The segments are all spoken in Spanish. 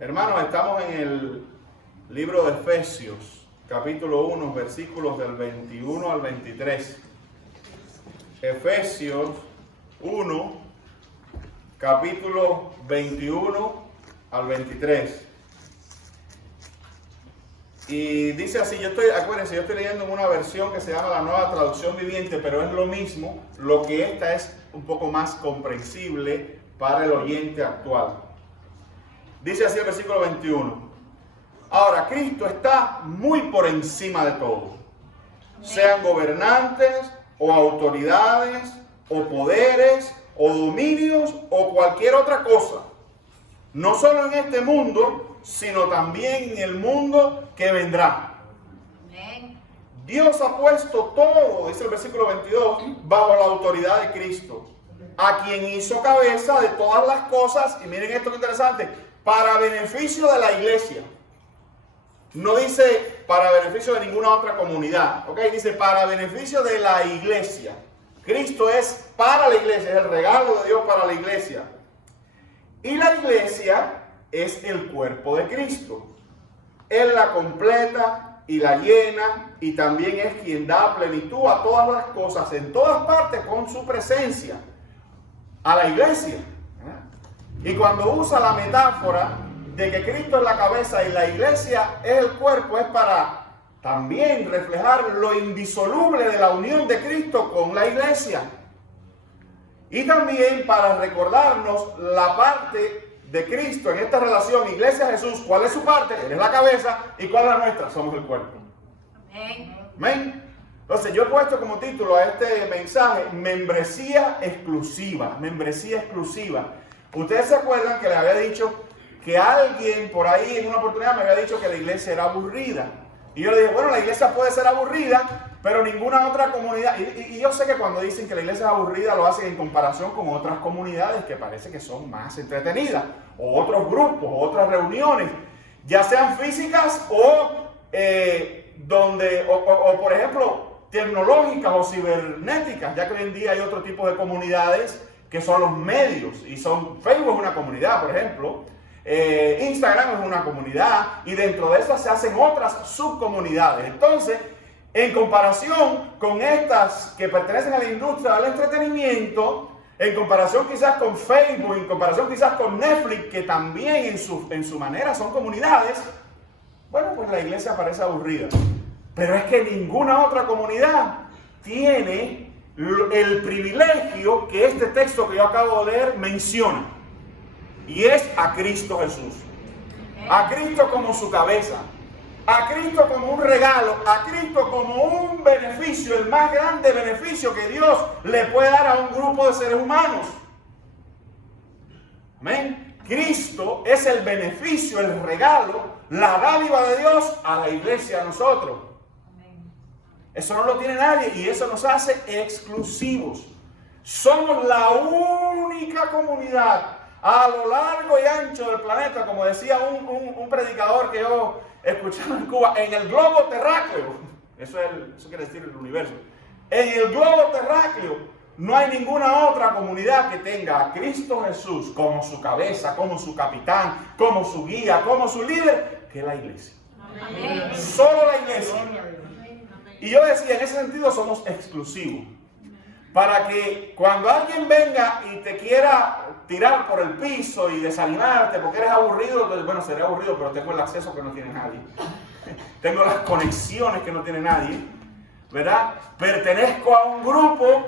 Hermanos, estamos en el libro de Efesios, capítulo 1, versículos del 21 al 23. Efesios 1, capítulo 21 al 23. Y dice así, acuérdense, yo estoy leyendo en una versión que se llama la Nueva Traducción Viviente, pero es lo mismo, lo que esta es un poco más comprensible para el oyente actual. Dice así el versículo 21. Ahora, Cristo está muy por encima de todo. Sean gobernantes, o autoridades, o poderes, o dominios, o cualquier otra cosa. No solo en este mundo, sino también en el mundo que vendrá. Dios ha puesto todo, dice el versículo 22, bajo la autoridad de Cristo, a quien hizo cabeza de todas las cosas, y miren esto que interesante, para beneficio de la iglesia. No dice para beneficio de ninguna otra comunidad, ¿ok? Dice para beneficio de la iglesia. Cristo es para la iglesia, es el regalo de Dios para la iglesia. Y la iglesia es el cuerpo de Cristo. Él la completa y la llena, y también es quien da plenitud a todas las cosas, en todas partes, con su presencia, a la iglesia. Y cuando usa la metáfora de que Cristo es la cabeza y la iglesia es el cuerpo, es para también reflejar lo indisoluble de la unión de Cristo con la iglesia. Y también para recordarnos la parte de Cristo en esta relación iglesia-Jesús. ¿Cuál es su parte? Él es la cabeza. ¿Y cuál es la nuestra? Somos el cuerpo. Amén. Amén. Entonces yo he puesto como título a este mensaje, membresía exclusiva. Membresía exclusiva. Ustedes se acuerdan que les había dicho que alguien por ahí en una oportunidad me había dicho que la iglesia era aburrida. Y yo le dije, bueno, la iglesia puede ser aburrida, pero ninguna otra comunidad. Y yo sé que cuando dicen que la iglesia es aburrida lo hacen en comparación con otras comunidades que parece que son más entretenidas. O otros grupos, o otras reuniones, ya sean físicas o por ejemplo, tecnológicas o cibernéticas, ya que hoy en día hay otro tipo de comunidades que son los medios, y Facebook es una comunidad, por ejemplo, Instagram es una comunidad, y dentro de esas se hacen otras subcomunidades. Entonces, en comparación con estas que pertenecen a la industria del entretenimiento, en comparación quizás con Facebook, en comparación quizás con Netflix, que también en su manera son comunidades, bueno, pues la iglesia parece aburrida. Pero es que ninguna otra comunidad tiene el privilegio que este texto que yo acabo de leer menciona, y es a Cristo Jesús, a Cristo como su cabeza, a Cristo como un regalo, a Cristo como un beneficio, el más grande beneficio que Dios le puede dar a un grupo de seres humanos. Amén. Cristo es el beneficio, el regalo, la dádiva de Dios a la iglesia, a nosotros. Eso no lo tiene nadie, y eso nos hace exclusivos. Somos la única comunidad a lo largo y ancho del planeta, como decía un predicador que yo escuchaba en Cuba, en el globo terráqueo. Eso quiere decir el universo. En el globo terráqueo no hay ninguna otra comunidad que tenga a Cristo Jesús como su cabeza, como su capitán, como su guía, como su líder, que la iglesia. Amén. Solo la iglesia. Y yo decía, en ese sentido somos exclusivos. Para que cuando alguien venga y te quiera tirar por el piso y desanimarte porque eres aburrido, entonces, bueno, seré aburrido, pero tengo el acceso que no tiene nadie. Tengo las conexiones que no tiene nadie, ¿verdad? Pertenezco a un grupo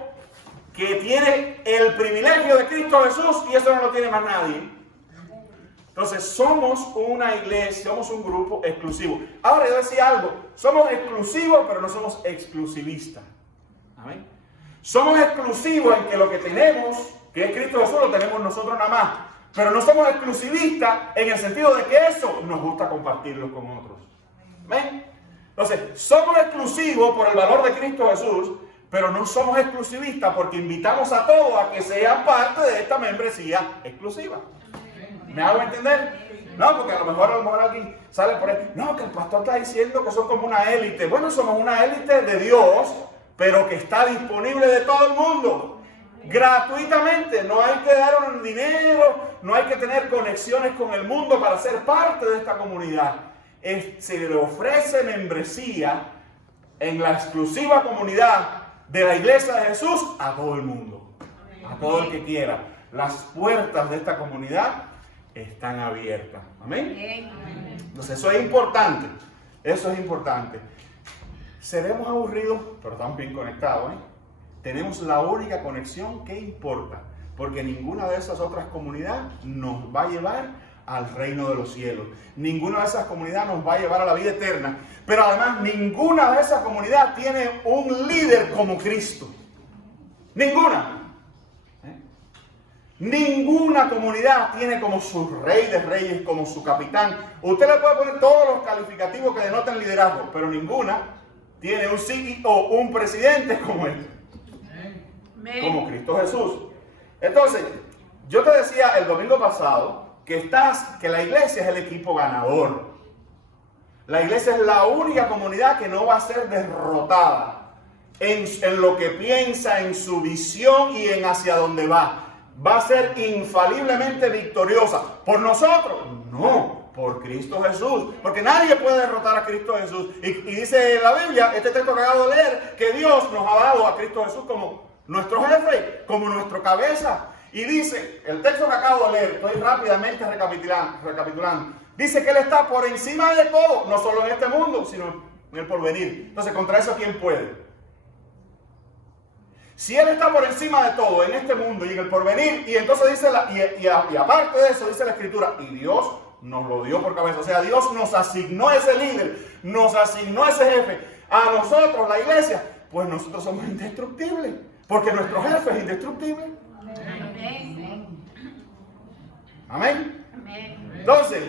que tiene el privilegio de Cristo Jesús, y eso no lo tiene más nadie. Entonces somos una iglesia, somos un grupo exclusivo. Ahora yo decía algo, somos exclusivos, pero no somos exclusivistas. Amén. Somos exclusivos en que lo que tenemos, que es Cristo Jesús, lo tenemos nosotros nada más. Pero no somos exclusivistas en el sentido de que eso nos gusta compartirlo con otros. ¿Amén? Entonces, somos exclusivos por el valor de Cristo Jesús, pero no somos exclusivistas porque invitamos a todos a que sean parte de esta membresía exclusiva. ¿Me hago entender? No, porque a lo mejor alguien sale por ahí. No, que el pastor está diciendo que son como una élite. Bueno, somos una élite de Dios, pero que está disponible de todo el mundo. Gratuitamente, no hay que dar un dinero, no hay que tener conexiones con el mundo para ser parte de esta comunidad. Se le ofrece membresía en la exclusiva comunidad de la Iglesia de Jesús a todo el mundo, a todo el que quiera. Las puertas de esta comunidad están abiertas. Amén. Entonces eso es importante. Eso es importante. Seremos aburridos, pero estamos bien conectados, ¿eh? Tenemos la única conexión que importa, porque ninguna de esas otras comunidades nos va a llevar al reino de los cielos. Ninguna de esas comunidades nos va a llevar a la vida eterna. Pero además, ninguna de esas comunidades tiene un líder como Cristo. Ninguna. Ninguna comunidad tiene como su rey de reyes, como su capitán. Usted le puede poner todos los calificativos que denotan liderazgo, pero ninguna tiene un CEO, un presidente como él. Como Cristo Jesús. Entonces, yo te decía el domingo pasado que la iglesia es el equipo ganador. La iglesia es la única comunidad que no va a ser derrotada en lo que piensa, en su visión y en hacia dónde va. Va a ser infaliblemente victoriosa. ¿Por nosotros? No, por Cristo Jesús. Porque nadie puede derrotar a Cristo Jesús. Y dice la Biblia, este texto que acabo de leer, que Dios nos ha dado a Cristo Jesús como nuestro jefe, como nuestro cabeza. Y dice, el texto que acabo de leer, estoy rápidamente recapitulando, dice que Él está por encima de todo, no solo en este mundo, sino en el porvenir. Entonces, contra eso, ¿quién puede? Si Él está por encima de todo en este mundo y en el porvenir, y entonces dice, y aparte de eso, dice la Escritura, y Dios nos lo dio por cabeza. O sea, Dios nos asignó ese líder, nos asignó ese jefe. A nosotros, la iglesia, pues nosotros somos indestructibles. Porque nuestro jefe es indestructible. Amén. Entonces,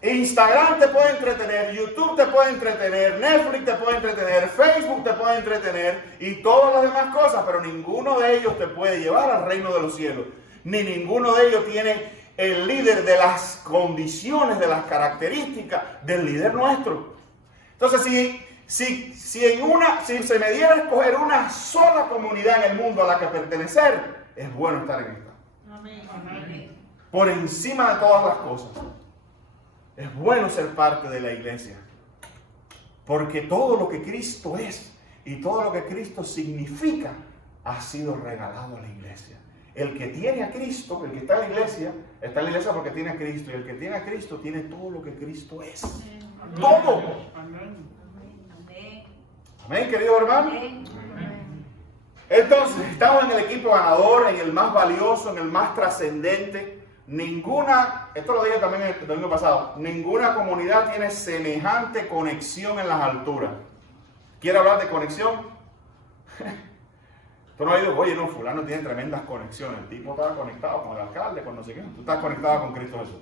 Instagram te puede entretener, YouTube te puede entretener, Netflix te puede entretener, Facebook te puede entretener y todas las demás cosas, pero ninguno de ellos te puede llevar al reino de los cielos. Ni ninguno de ellos tiene el líder de las condiciones, de las características del líder nuestro. Entonces, si se me diera a escoger una sola comunidad en el mundo a la que pertenecer, es bueno estar en esta. Amén. Por encima de todas las cosas. Es bueno ser parte de la iglesia. Porque todo lo que Cristo es y todo lo que Cristo significa ha sido regalado a la iglesia. El que tiene a Cristo, el que está en la iglesia porque tiene a Cristo. Y el que tiene a Cristo tiene todo lo que Cristo es. Amén. Todo. Amén. Amén, querido hermano. Entonces, estamos en el equipo ganador, en el más valioso, en el más trascendente. Esto lo dije también el domingo pasado, ninguna comunidad tiene semejante conexión en las alturas. ¿Quiere hablar de conexión? Tú no has dicho, oye, no, fulano tiene tremendas conexiones. El tipo estaba conectado con el alcalde, con no sé qué. Tú estás conectado con Cristo Jesús.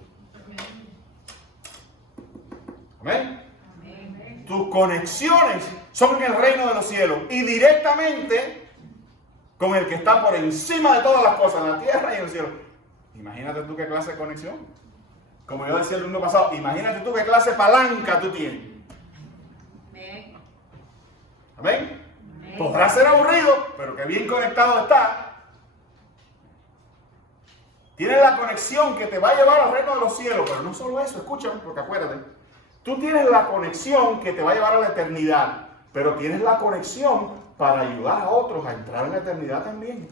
Amén. Tus conexiones son en el reino de los cielos y directamente con el que está por encima de todas las cosas, en la tierra y en el cielo. Imagínate tú qué clase de conexión. Como yo decía el domingo pasado, imagínate tú qué clase de palanca tú tienes. Amén. Podrá ser aburrido, pero que bien conectado está. Tienes la conexión que te va a llevar al reino de los cielos, pero no solo eso, escúchame, porque acuérdate. Tú tienes la conexión que te va a llevar a la eternidad, pero tienes la conexión para ayudar a otros a entrar en la eternidad también.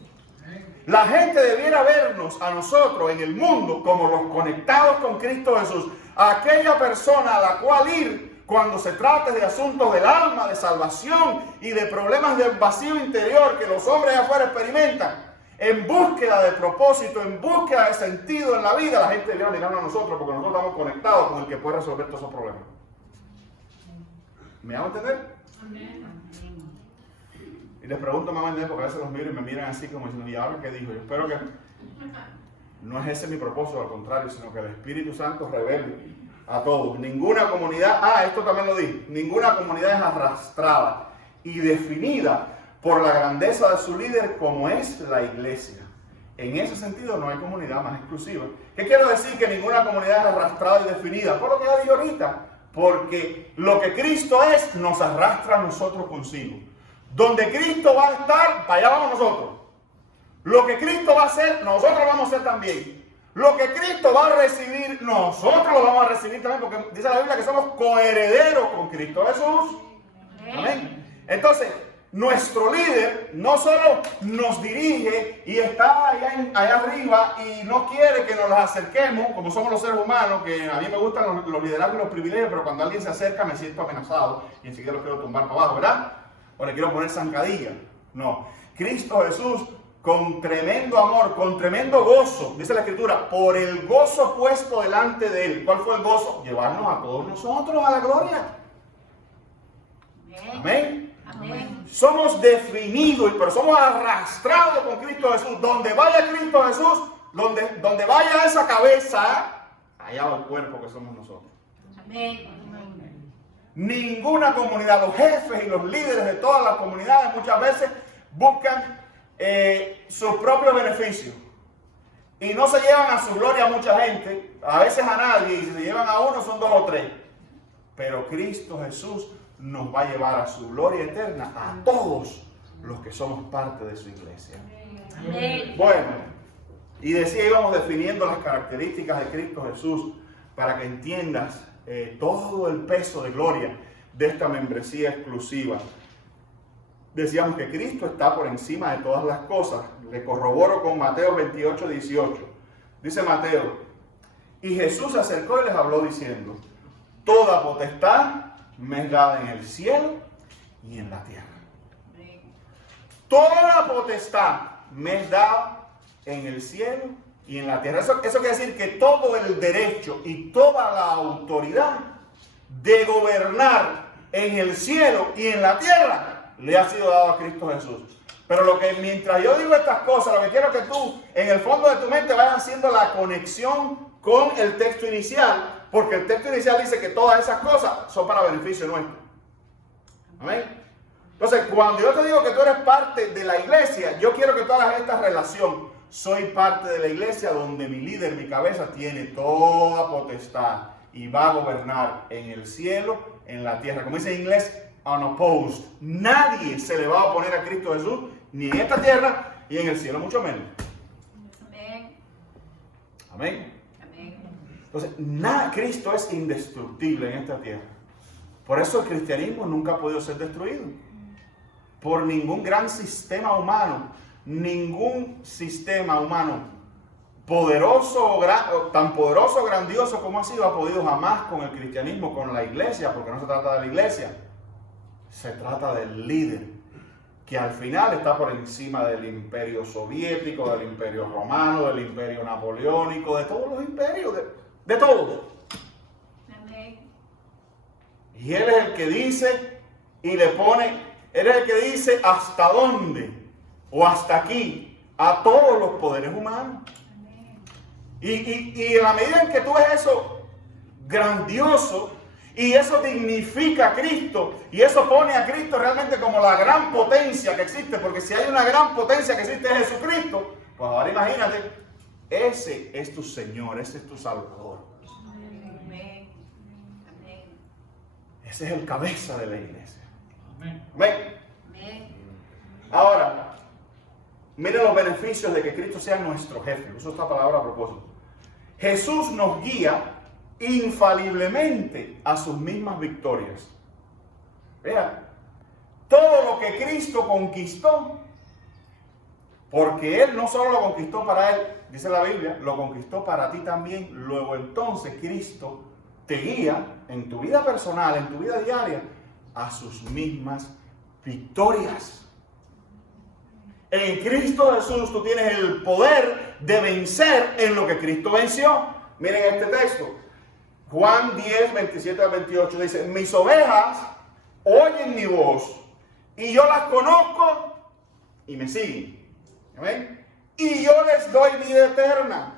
La gente debiera vernos a nosotros en el mundo como los conectados con Cristo Jesús. Aquella persona a la cual ir cuando se trate de asuntos del alma, de salvación y de problemas del vacío interior que los hombres de afuera experimentan. En búsqueda de propósito, en búsqueda de sentido en la vida, la gente debiera mirarnos a nosotros porque nosotros estamos conectados con el que puede resolver todos esos problemas. ¿Me hago entender? Amén. Y les pregunto, ¿me hago entender? Porque a veces los miro y me miran así como diciendo, ¿y ahora qué dijo? Yo espero que no es ese mi propósito, al contrario, sino que el Espíritu Santo revele a todos. Ninguna comunidad, esto también lo dije, ninguna comunidad es arrastrada y definida por la grandeza de su líder como es la iglesia. En ese sentido no hay comunidad más exclusiva. ¿Qué quiero decir? Que ninguna comunidad es arrastrada y definida. Por lo que ya dije ahorita. Porque lo que Cristo es nos arrastra a nosotros consigo. Donde Cristo va a estar, para allá vamos nosotros. Lo que Cristo va a hacer, nosotros lo vamos a hacer también. Lo que Cristo va a recibir, nosotros lo vamos a recibir también, porque dice la Biblia que somos coherederos con Cristo Jesús. Amén. Entonces, nuestro líder no solo nos dirige y está allá arriba y no quiere que nos acerquemos, como somos los seres humanos, que a mí me gustan los liderazgos y los privilegios, pero cuando alguien se acerca me siento amenazado y enseguida lo quiero tumbar para abajo, ¿verdad? O le quiero poner zancadilla. No. Cristo Jesús, con tremendo amor, con tremendo gozo, dice la Escritura, por el gozo puesto delante de Él. ¿Cuál fue el gozo? Llevarnos a todos nosotros a la gloria. Amén. Amén. Somos definidos, pero somos arrastrados con Cristo Jesús. Donde vaya Cristo Jesús, donde vaya esa cabeza, allá va el cuerpo que somos nosotros. Amén. Ninguna comunidad, los jefes y los líderes de todas las comunidades muchas veces buscan su propio beneficio y no se llevan a su gloria a mucha gente, a veces a nadie, y si se llevan a uno son 2 o 3, pero Cristo Jesús nos va a llevar a su gloria eterna a todos los que somos parte de su iglesia. Amén. Bueno, y decía, íbamos definiendo las características de Cristo Jesús para que entiendas todo el peso de gloria de esta membresía exclusiva. Decíamos que Cristo está por encima de todas las cosas. Le corroboro con Mateo 28, 18. Dice Mateo: y Jesús se acercó y les habló diciendo: toda potestad me es dada en el cielo y en la tierra. Toda potestad me es dada en el cielo y en la tierra. Eso quiere decir que todo el derecho y toda la autoridad de gobernar en el cielo y en la tierra le ha sido dado a Cristo Jesús. Pero mientras yo digo estas cosas, lo que quiero es que tú, en el fondo de tu mente, vayas haciendo la conexión con el texto inicial, porque el texto inicial dice que todas esas cosas son para beneficio nuestro. Amén. Entonces, cuando yo te digo que tú eres parte de la iglesia, yo quiero que tú hagas esta relación. Soy parte de la iglesia donde mi líder, mi cabeza, tiene toda potestad y va a gobernar en el cielo, en la tierra. Como dice en inglés, unopposed. Nadie se le va a oponer a Cristo Jesús, ni en esta tierra y en el cielo, mucho menos. Amén. Amén. Entonces, Cristo es indestructible en esta tierra. Por eso el cristianismo nunca ha podido ser destruido por ningún gran sistema humano. Ningún sistema humano poderoso, tan poderoso, grandioso como ha sido, ha podido jamás con el cristianismo, con la iglesia, porque no se trata de la iglesia. Se trata del líder, que al final está por encima del imperio soviético, del imperio romano, del imperio napoleónico, de todos los imperios, de todos. Amén. Y Él es el que dice y le pone, Él es el que dice hasta dónde o hasta aquí a todos los poderes humanos. Amén. Y en la medida en que tú ves eso grandioso, y eso dignifica a Cristo, y eso pone a Cristo realmente como la gran potencia que existe, porque si hay una gran potencia que existe es Jesucristo, pues ahora imagínate, ese es tu Señor, ese es tu Salvador. Amén. Ese es el cabeza de la iglesia. Amén. Amén. Ahora, miren los beneficios de que Cristo sea nuestro jefe. Uso esta palabra a propósito. Jesús nos guía infaliblemente a sus mismas victorias. Vean, todo lo que Cristo conquistó, porque Él no solo lo conquistó para Él, dice la Biblia, lo conquistó para ti también. Luego entonces Cristo te guía en tu vida personal, en tu vida diaria, a sus mismas victorias. En Cristo Jesús tú tienes el poder de vencer en lo que Cristo venció. Miren este texto. Juan 10, 27 al 28 dice: mis ovejas oyen mi voz y yo las conozco y me siguen. ¿Amén? Y yo les doy vida eterna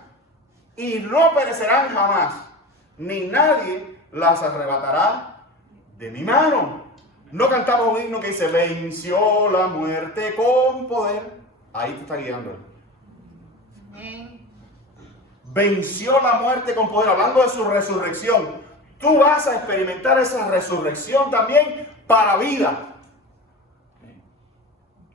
y no perecerán jamás, ni nadie las arrebatará de mi mano. No cantamos un himno que dice: venció la muerte con poder. Ahí te está guiando Él. Amén. Venció la muerte con poder, hablando de su resurrección. Tú vas a experimentar esa resurrección también para vida.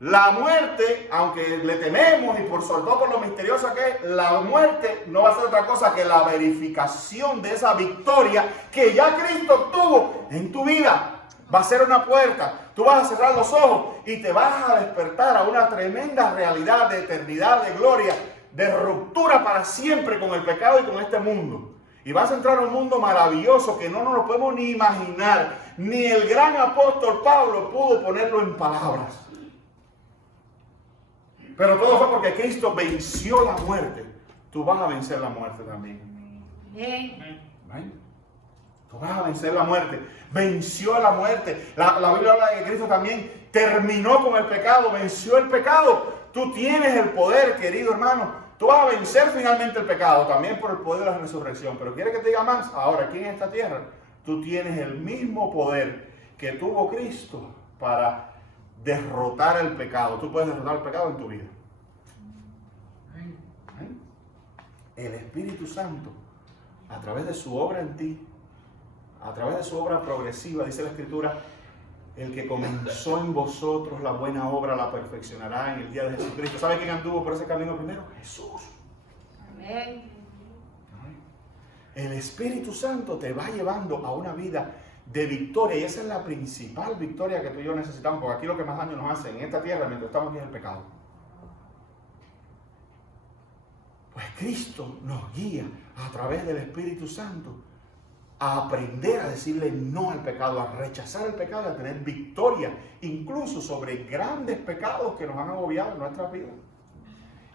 La muerte, aunque le tememos y sobre todo por lo misteriosa que es, la muerte no va a ser otra cosa que la verificación de esa victoria que ya Cristo tuvo en tu vida. Va a ser una puerta, tú vas a cerrar los ojos y te vas a despertar a una tremenda realidad de eternidad, de gloria, de ruptura para siempre con el pecado y con este mundo. Y vas a entrar a un mundo maravilloso que no nos lo podemos ni imaginar. Ni el gran apóstol Pablo pudo ponerlo en palabras. Pero todo fue porque Cristo venció la muerte. Tú vas a vencer la muerte también. Tú vas a vencer la muerte. Venció la muerte. La Biblia habla de que Cristo también terminó con el pecado, venció el pecado. Tú tienes el poder, querido hermano. Tú vas a vencer finalmente el pecado, también por el poder de la resurrección. Pero ¿quiere que te diga más? Ahora, aquí en esta tierra, tú tienes el mismo poder que tuvo Cristo para derrotar el pecado. Tú puedes derrotar el pecado en tu vida. El Espíritu Santo, a través de su obra en ti, a través de su obra progresiva, dice la Escritura, el que comenzó en vosotros la buena obra la perfeccionará en el día de Jesucristo. ¿Sabe quién anduvo por ese camino primero? Jesús. Amén. El Espíritu Santo te va llevando a una vida de victoria, y esa es la principal victoria que tú y yo necesitamos, porque aquí lo que más daño nos hace en esta tierra mientras estamos aquí es el pecado. Pues Cristo nos guía a través del Espíritu Santo a aprender a decirle no al pecado, a rechazar el pecado, a tener victoria, incluso sobre grandes pecados que nos han agobiado en nuestras vidas.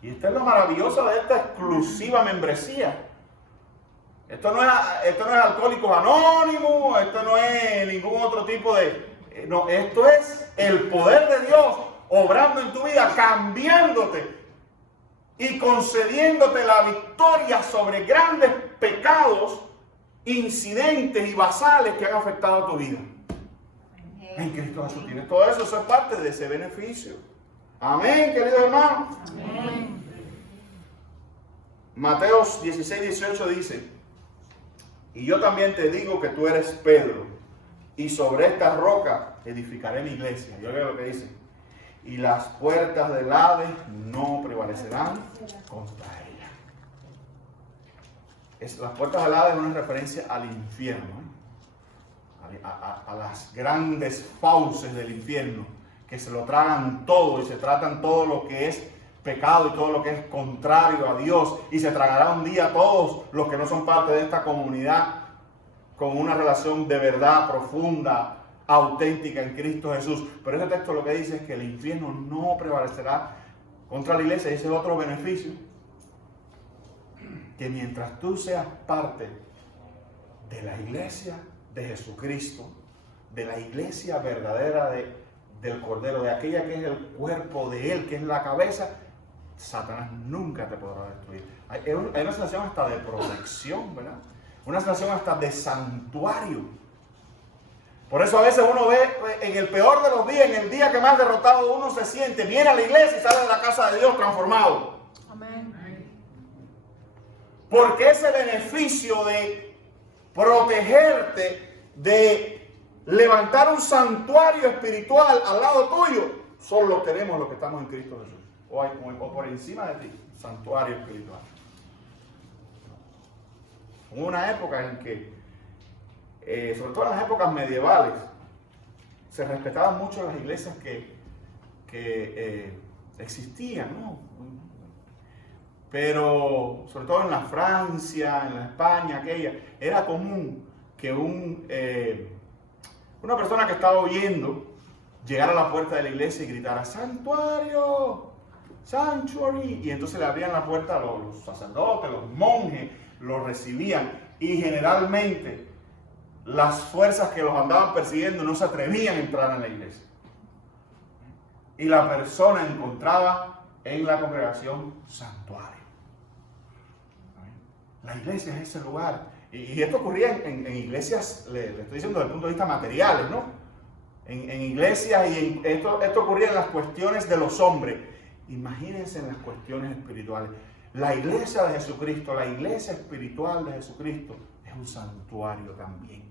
Y esto es lo maravilloso de esta exclusiva membresía. Esto no es Alcohólicos Anónimos, esto no es ningún otro tipo de... No, esto es el poder de Dios obrando en tu vida, cambiándote y concediéndote la victoria sobre grandes pecados, incidentes y basales que han afectado a tu vida. En Cristo Jesús tienes todo eso, eso es parte de ese beneficio. Amén, queridos hermanos. Amén. Mateos 16, 18 dice: y yo también te digo que tú eres Pedro, y sobre esta roca edificaré mi iglesia. Yo leo lo que dice: y las puertas del Hades no prevalecerán contra ella. Las puertas del Hades es una referencia al infierno, a las grandes fauces del infierno, que se lo tragan todo y se tratan todo lo que es pecado y todo lo que es contrario a Dios, y se tragará un día a todos los que no son parte de esta comunidad con una relación de verdad profunda, auténtica en Cristo Jesús. Pero ese texto lo que dice es que el infierno no prevalecerá contra la iglesia, y ese es otro beneficio, que mientras tú seas parte de la iglesia de Jesucristo, de la iglesia verdadera del Cordero, de aquella que es el cuerpo de Él, que es la cabeza, Satanás nunca te podrá destruir. Hay una sensación hasta de protección, ¿verdad? Una sensación hasta de santuario. Por eso a veces uno ve en el peor de los días, en el día que más derrotado uno se siente, viene a la iglesia y sale de la casa de Dios transformado. Amén. Porque ese beneficio de protegerte, de levantar un santuario espiritual al lado tuyo, solo lo tenemos los que estamos en Cristo Jesús. O por encima de ti, santuario espiritual. Hubo una época en que, sobre todo en las épocas medievales, se respetaban mucho las iglesias que existían, ¿no? Pero sobre todo en la Francia, en la España, aquella, era común que una persona que estaba oyendo llegara a la puerta de la iglesia y gritara: ¡santuario! ¡Sanctuary! Y entonces le abrían la puerta a los sacerdotes, los monjes, los recibían, y generalmente las fuerzas que los andaban persiguiendo no se atrevían a entrar en la iglesia. Y la persona encontraba en la congregación santuario. La iglesia es ese lugar. Y esto ocurría en iglesias, le estoy diciendo desde el punto de vista materiales, ¿no? En iglesias, y esto ocurría en las cuestiones de los hombres. Imagínense en las cuestiones espirituales. La iglesia de Jesucristo, la iglesia espiritual de Jesucristo, es un santuario también.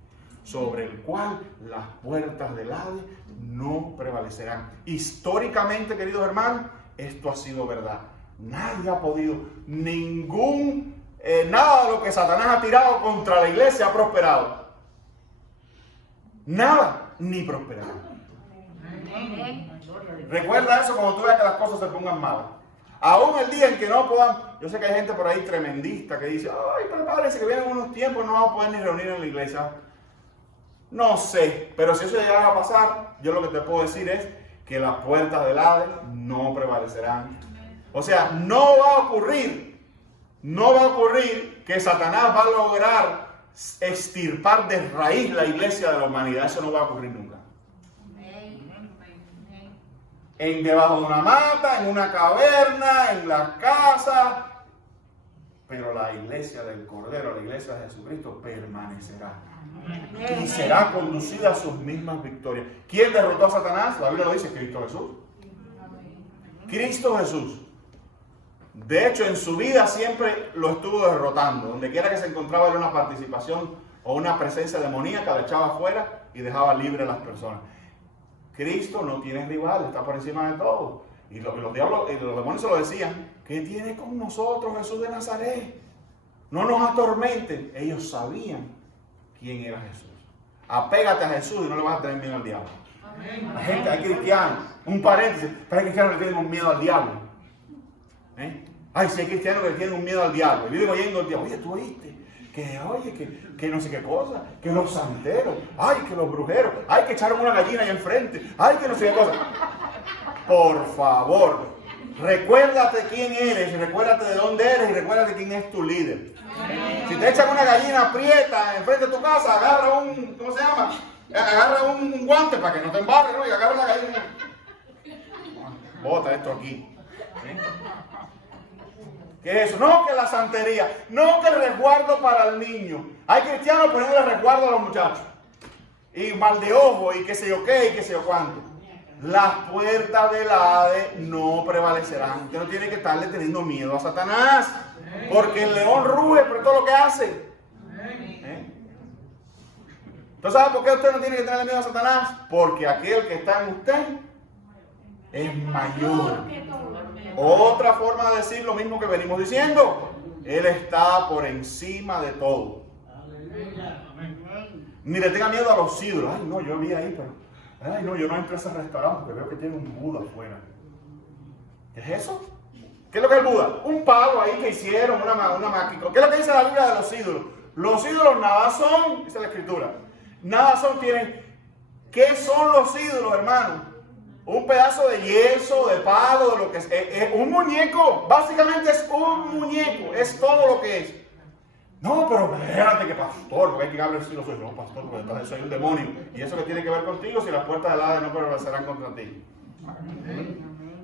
sobre el cual las puertas del Hades no prevalecerán. Históricamente, queridos hermanos, esto ha sido verdad. Nadie ha podido, nada de lo que Satanás ha tirado contra la iglesia ha prosperado. Nada, ni prosperará. Recuerda eso cuando tú veas que las cosas se pongan malas. Aún el día en que no puedan, yo sé que hay gente por ahí tremendista que dice, ay, prepárense que vienen unos tiempos, no vamos a poder ni reunir en la iglesia. No sé, pero si eso llegara a pasar, yo lo que te puedo decir es que las puertas del Hades no prevalecerán. O sea, no va a ocurrir que Satanás va a lograr extirpar de raíz la iglesia de la humanidad. Eso no va a ocurrir nunca. Debajo de una mata, en una caverna, en la casa. Pero la iglesia del Cordero, la iglesia de Jesucristo, permanecerá. Y será conducida a sus mismas victorias. ¿Quién derrotó a Satanás? La Biblia lo dice, Cristo Jesús. Cristo Jesús. De hecho, en su vida siempre lo estuvo derrotando. Donde quiera que se encontraba era una participación o una presencia demoníaca, la echaba afuera y dejaba libre a las personas. Cristo no tiene rival, está por encima de todo. Y los diablos y los demonios se lo decían. ¿Qué tiene con nosotros Jesús de Nazaret? No nos atormenten. Ellos sabían quién era Jesús. Apégate a Jesús y no le vas a tener miedo al diablo. La gente, hay cristianos, un paréntesis, pero hay cristianos que tienen un miedo al diablo. Ay, si hay cristianos que tienen un miedo al diablo. Y viven oyendo al diablo. Oye, tú oíste que no sé qué cosa, que los santeros, ay, que los brujeros, ay, que echaron una gallina ahí enfrente, ay, que no sé qué cosa. Por favor, recuérdate quién eres, recuérdate de dónde eres y recuérdate quién es tu líder. Si te echan una gallina prieta enfrente de tu casa, agarra ¿cómo se llama? Agarra un guante para que no te embarre, ¿no? Y agarra la gallina. Bota esto aquí. ¿Sí? ¿Qué es eso? No que la santería, no que el resguardo para el niño. Hay cristianos poniendo el resguardo a los muchachos. Y mal de ojo, y qué sé yo qué, y qué sé yo cuánto. Las puertas del Hades no prevalecerán. Usted no tiene que estarle teniendo miedo a Satanás. Porque el león ruge por todo lo que hace. ¿Entonces sabe por qué usted no tiene que tenerle miedo a Satanás? Porque aquel que está en usted es mayor. Otra forma de decir lo mismo que venimos diciendo. Él está por encima de todo. Ni le tenga miedo a los ídolos. Ay, no, yo vi ahí, pero... Ay, no, yo no entro a ese restaurante porque veo que tiene un Buda afuera. ¿Qué es eso? ¿Qué es lo que es el Buda? Un palo ahí que hicieron, una máquina. ¿Qué es lo que dice la Biblia de los ídolos? Los ídolos nada son, dice la Escritura, nada son, tienen... ¿Qué son los ídolos, hermano? Un pedazo de yeso, de palo, de lo que es un muñeco. Básicamente es un muñeco. Es todo lo que es. No, pero espérate que pastor, porque hay que hablar si no soy no, pastor, porque entonces soy un demonio. ¿Y eso qué tiene que ver contigo si las puertas del Hades no prevalecerán contra ti?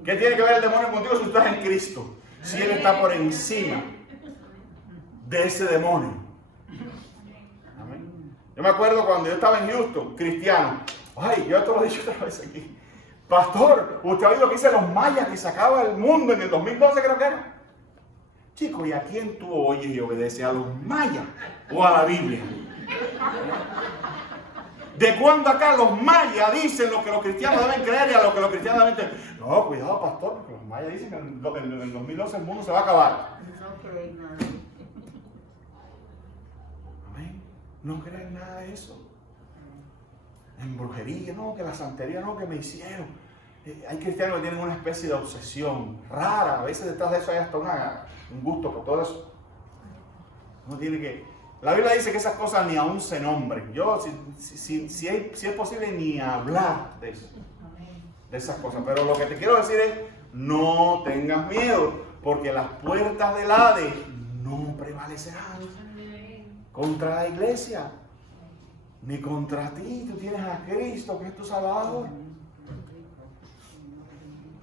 ¿Qué tiene que ver el demonio contigo si tú estás en Cristo? Si Él está por encima de ese demonio. Amén. Yo me acuerdo cuando yo estaba en Houston, cristiano. Ay, yo esto lo he dicho otra vez aquí. Pastor, ¿usted ha oído lo que dicen los mayas que se acaba el mundo en el 2012 creo que era? Chico, ¿y a quién tú oyes y obedeces? ¿A los mayas o a la Biblia? ¿De cuándo acá los mayas dicen lo que los cristianos deben creer y a lo que los cristianos deben creer? No, cuidado, pastor, porque los mayas dicen que en el 2012 el mundo se va a acabar. Amén. No creen nada de eso. En brujería, no, que la santería, no, que me hicieron. Hay cristianos que tienen una especie de obsesión rara. A veces detrás de eso hay hasta un gusto por todo eso. Uno tiene que... La Biblia dice que esas cosas ni aún se nombren. Yo, si es posible, ni hablar de eso. De esas cosas. Pero lo que te quiero decir es, no tengas miedo, porque las puertas del Hades no prevalecerán contra la iglesia. Ni contra ti. Tú tienes a Cristo, que es tu Salvador.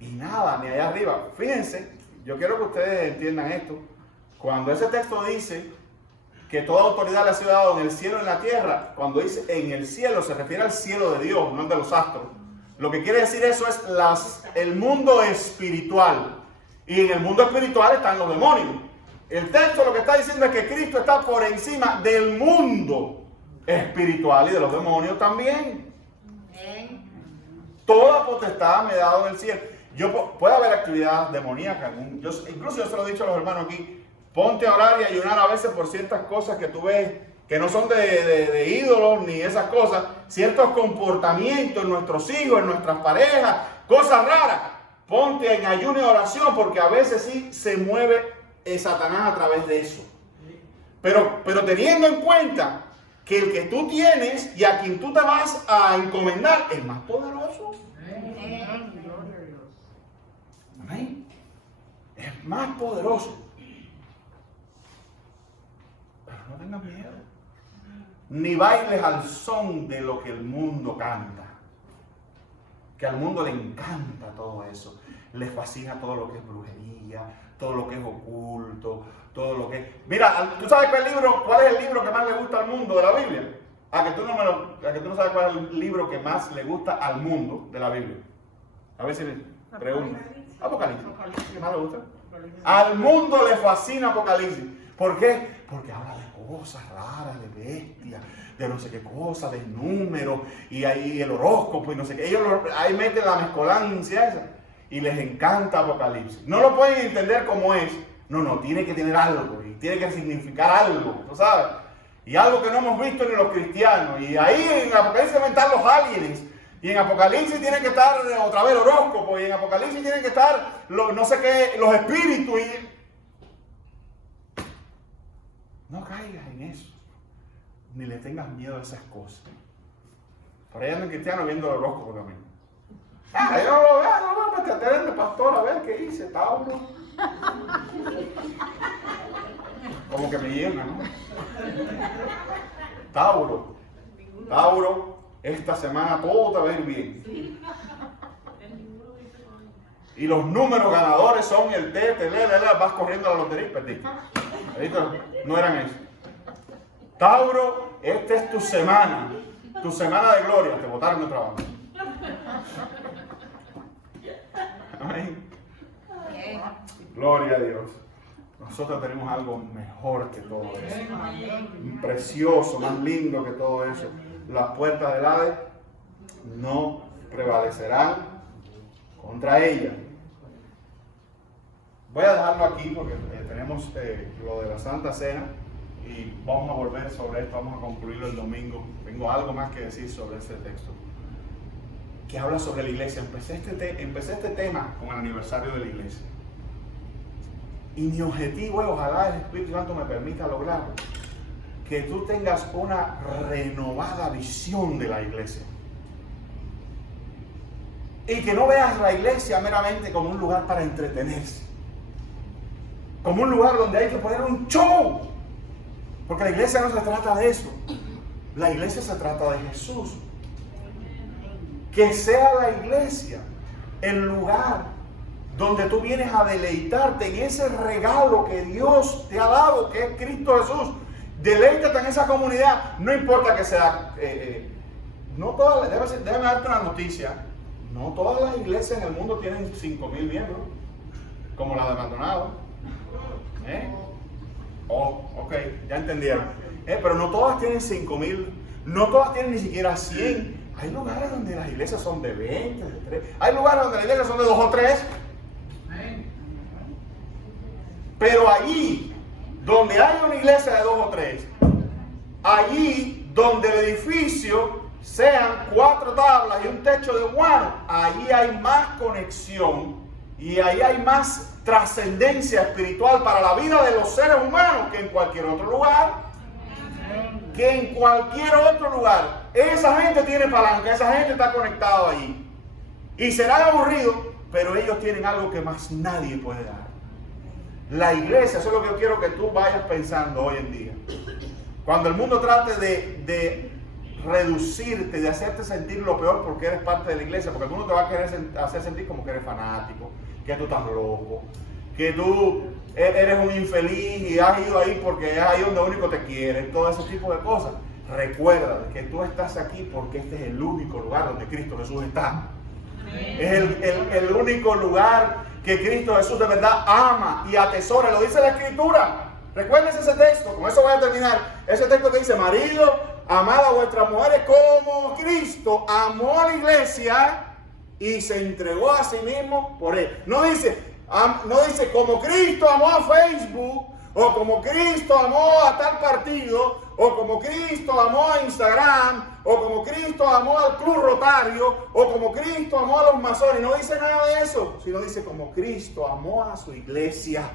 Y nada, ni allá arriba. Fíjense, yo quiero que ustedes entiendan esto. Cuando ese texto dice que toda autoridad le ha sido dada en el cielo y en la tierra, cuando dice en el cielo se refiere al cielo de Dios, no el de los astros. Lo que quiere decir eso es el mundo espiritual. Y en el mundo espiritual están los demonios. El texto lo que está diciendo es que Cristo está por encima del mundo espiritual y de los demonios también. Toda potestad me he dado en el cielo. Puede haber actividad demoníaca. Incluso yo se lo he dicho a los hermanos aquí. Ponte a orar y ayunar a veces por ciertas cosas que tú ves que no son de ídolos ni esas cosas. Ciertos comportamientos en nuestros hijos, en nuestras parejas, cosas raras. Ponte en ayuno y oración porque a veces sí se mueve Satanás a través de eso. Pero teniendo en cuenta que el que tú tienes y a quien tú te vas a encomendar es más poderoso. Amén. Es más poderoso. Pero no tengas miedo. Ni bailes al son de lo que el mundo canta. Que al mundo le encanta todo eso. Le fascina todo lo que es brujería, todo lo que es oculto, todo lo que es... Mira, ¿tú sabes cuál es el libro que más le gusta al mundo de la Biblia? A que tú no sabes cuál es el libro que más le gusta al mundo de la Biblia. A ver si le pregunto. Apocalipsis. ¿Qué más le gusta? Al mundo le fascina Apocalipsis. ¿Por qué? Porque habla de cosas raras, de bestias, de no sé qué cosas, de números, y ahí el horóscopo y no sé qué. Ellos ahí meten la mezcolancia esa. Y les encanta Apocalipsis. No lo pueden entender como es. No, tiene que tener algo. Y tiene que significar algo, ¿tú sabes? Y algo que no hemos visto ni los cristianos. Y ahí en Apocalipsis deben estar los aliens. Y en Apocalipsis tiene que estar otra vez el horóscopo. Y en Apocalipsis tienen que estar no sé qué, los espíritus. Y... no caigas en eso. Ni le tengas miedo a esas cosas. Por ahí andan cristianos viendo el horóscopo también. Yo no lo veo, para atenderme, pastor, a ver qué dice, Tauro. Como que me llena, ¿no? Tauro, esta semana todo te va a ir bien. Y los números ganadores son el vas corriendo a la lotería y perdiste. No eran eso. Tauro, esta es tu semana de gloria, te botaron de trabajo. Amén. Gloria a Dios. Nosotros tenemos algo mejor que todo eso. Precioso, más lindo que todo eso. Las puertas del Hades no prevalecerán contra ella. Voy a dejarlo aquí porque tenemos lo de la Santa Cena y vamos a volver sobre esto, vamos a concluirlo el domingo. Tengo algo más que decir sobre este texto que habla sobre la iglesia. Empecé este tema con el aniversario de la iglesia. Y mi objetivo es, ojalá el Espíritu Santo me permita lograrlo, que tú tengas una renovada visión de la iglesia. Y que no veas la iglesia meramente como un lugar para entretenerse. Como un lugar donde hay que poner un show. Porque la iglesia no se trata de eso. La iglesia se trata de Jesús. Que sea la iglesia el lugar donde tú vienes a deleitarte en ese regalo que Dios te ha dado, que es Cristo Jesús. Deleítate en esa comunidad, no importa que sea, no todas, déjame darte una noticia, no todas las iglesias en el mundo tienen 5,000 miembros, como la de Maldonado. Ok, ya entendieron. Pero no todas tienen 5,000, no todas tienen ni siquiera 100. Hay lugares donde las iglesias son de 20, de 3. Hay lugares donde las iglesias son de 2 o 3. Pero allí, donde hay una iglesia de 2 o 3, allí donde el edificio sean 4 tablas y un techo de guano, allí hay más conexión y ahí hay más trascendencia espiritual para la vida de los seres humanos que en cualquier otro lugar. Esa gente tiene palanca, esa gente está conectada allí. Y serán aburridos, pero ellos tienen algo que más nadie puede dar. La iglesia, eso es lo que yo quiero que tú vayas pensando hoy en día. Cuando el mundo trate de reducirte, de hacerte sentir lo peor porque eres parte de la iglesia, porque el mundo te va a querer hacer sentir como que eres fanático, que tú estás loco, que tú eres un infeliz y has ido ahí porque es ahí donde único te quieren, todo ese tipo de cosas. Recuerda que tú estás aquí porque este es el único lugar donde Cristo Jesús está. Es el único lugar que Cristo Jesús de verdad ama y atesora. Lo dice la Escritura. Recuerden ese texto, con eso voy a terminar. Ese texto que dice: marido, amad a vuestras mujeres como Cristo amó a la iglesia y se entregó a sí mismo por él. No dice como Cristo amó a Facebook, o como Cristo amó a tal partido, o como Cristo amó a Instagram, o como Cristo amó al Club Rotario, o como Cristo amó a los masones. No dice nada de eso, sino dice como Cristo amó a su iglesia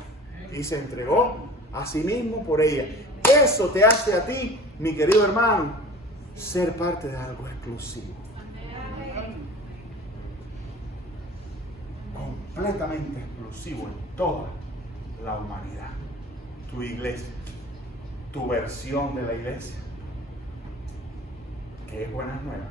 y se entregó a sí mismo por ella. Eso te hace a ti, mi querido hermano, ser parte de algo exclusivo. Completamente exclusivo en toda la humanidad. Tu iglesia, tu versión de la iglesia, que es buenas nuevas.